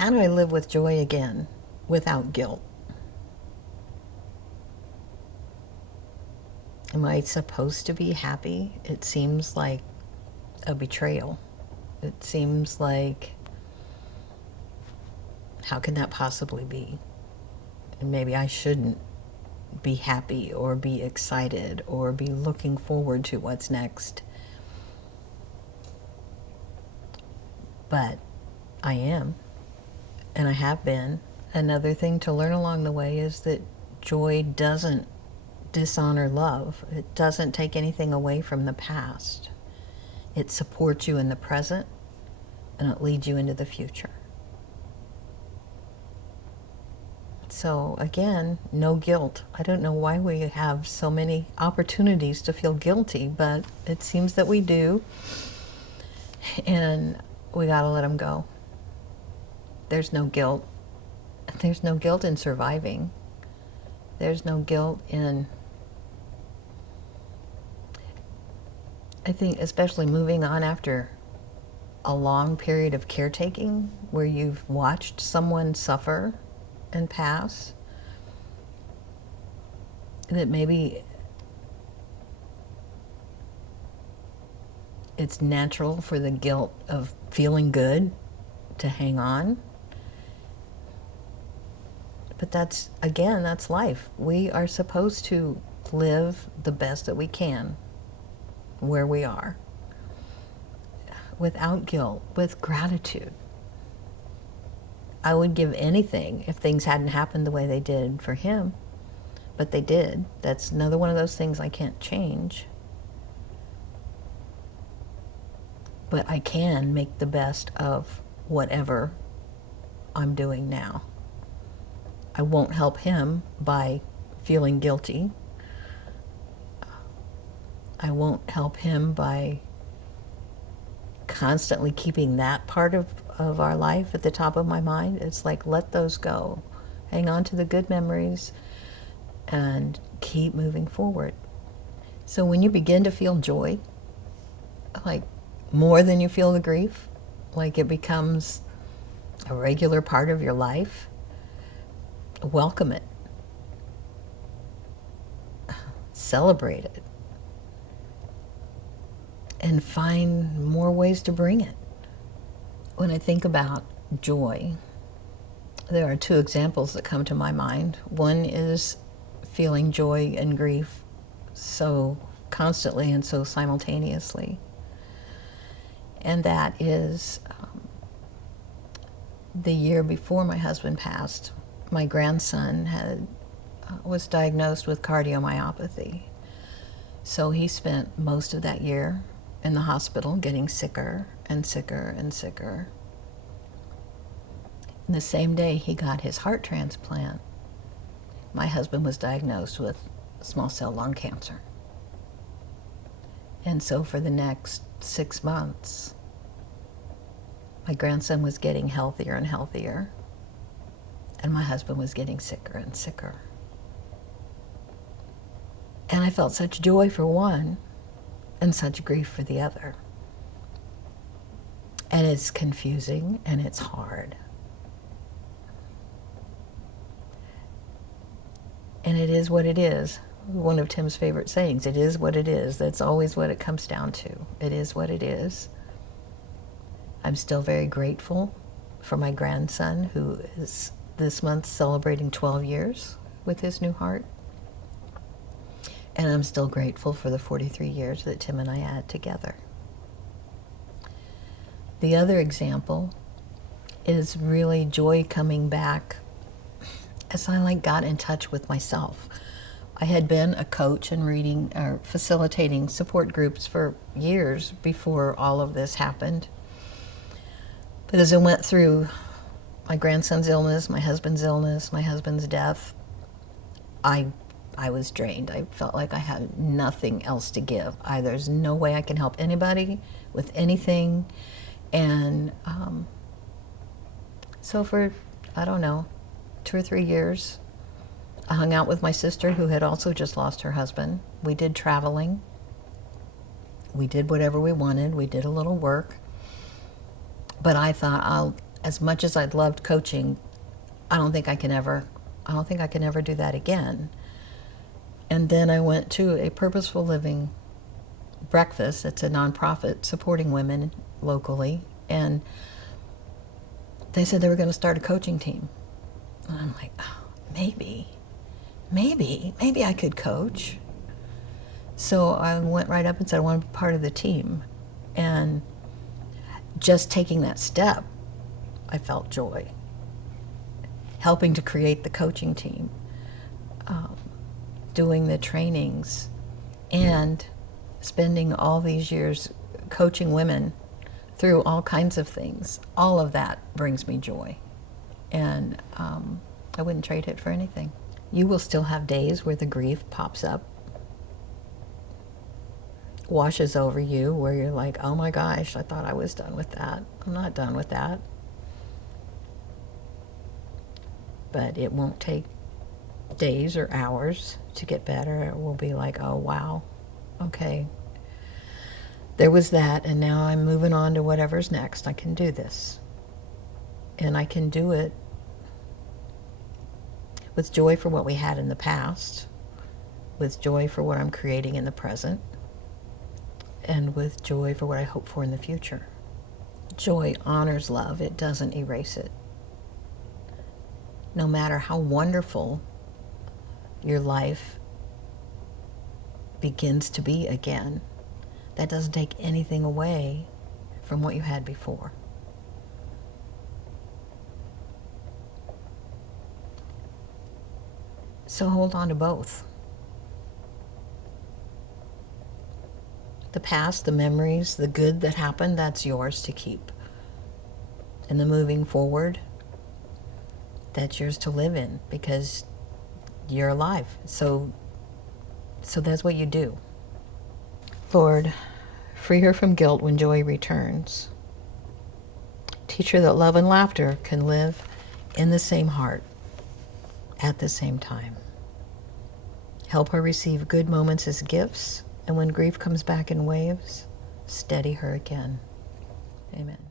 How do I live with joy again without guilt? Am I supposed to be happy? It seems like a betrayal. It seems like, how can that possibly be? And maybe I shouldn't be happy or be excited or be looking forward to what's next. But I am, and I have been. Another thing to learn along the way is that joy doesn't dishonor love. It doesn't take anything away from the past. It supports you in the present, and it leads you into the future. So again, no guilt. I don't know why we have so many opportunities to feel guilty, but it seems that we do, and we gotta let them go. There's no guilt. There's no guilt in surviving. There's no guilt in, I think, especially moving on after a long period of caretaking where you've watched someone suffer and pass, that maybe it's natural for the guilt of feeling good to hang on. But that's, again, that's life. We are supposed to live the best that we can where we are, without guilt, with gratitude. I would give anything if things hadn't happened the way they did for him, but they did. That's another one of those things I can't change. But I can make the best of whatever I'm doing now. I won't help him by feeling guilty. I won't help him by constantly keeping that part of our life at the top of my mind. It's like, let those go. Hang on to the good memories and keep moving forward. So when you begin to feel joy, like more than you feel the grief, like it becomes a regular part of your life, welcome it. Celebrate it. And find more ways to bring it. When I think about joy, there are two examples that come to my mind. One is feeling joy and grief so constantly and so simultaneously. And that is the year before my husband passed, my grandson was diagnosed with cardiomyopathy. So he spent most of that year in the hospital getting sicker and sicker and sicker. And the same day he got his heart transplant, my husband was diagnosed with small cell lung cancer. And so for the next 6 months, my grandson was getting healthier and healthier, and my husband was getting sicker and sicker. And I felt such joy for one and such grief for the other. And it's confusing and it's hard. And it is what it is. One of Tim's favorite sayings, it is what it is. That's always what it comes down to. It is what it is. I'm still very grateful for my grandson, who is this month celebrating 12 years with his new heart. And I'm still grateful for the 43 years that Tim and I had together. The other example is really joy coming back as I got in touch with myself. I had been a coach and reading or facilitating support groups for years before all of this happened. But as I went through my grandson's illness, my husband's death, I was drained. I felt like I had nothing else to give. There's no way I can help anybody with anything. And so for, I don't know, 2 or 3 years, I hung out with my sister, who had also just lost her husband. We did traveling. We did whatever we wanted. We did a little work. But I thought, as much as I'd loved coaching, I don't think I can ever do that again. And then I went to a Purposeful Living breakfast. It's a nonprofit supporting women locally, and they said they were going to start a coaching team. And I'm like, oh, maybe I could coach. So I went right up and said I want to be part of the team. And just taking that step, I felt joy. Helping to create the coaching team, doing the trainings, and spending all these years coaching women through all kinds of things. All of that brings me joy. And I wouldn't trade it for anything. You will still have days where the grief pops up, washes over you, where you're like, oh my gosh, I thought I was done with that. I'm not done with that. But it won't take days or hours to get better. It will be like, oh wow, okay, there was that, and now I'm moving on to whatever's next. I can do this. And I can do it with joy for what we had in the past, with joy for what I'm creating in the present, and with joy for what I hope for in the future. Joy honors love. It doesn't erase it. No matter how wonderful your life begins to be again, that doesn't take anything away from what you had before. So hold on to both. The past, the memories, the good that happened, that's yours to keep. And the moving forward, that's yours to live in, because you're alive. So that's what you do. Lord, free her from guilt when joy returns. Teach her that love and laughter can live in the same heart at the same time. Help her receive good moments as gifts, and when grief comes back in waves, steady her again. Amen.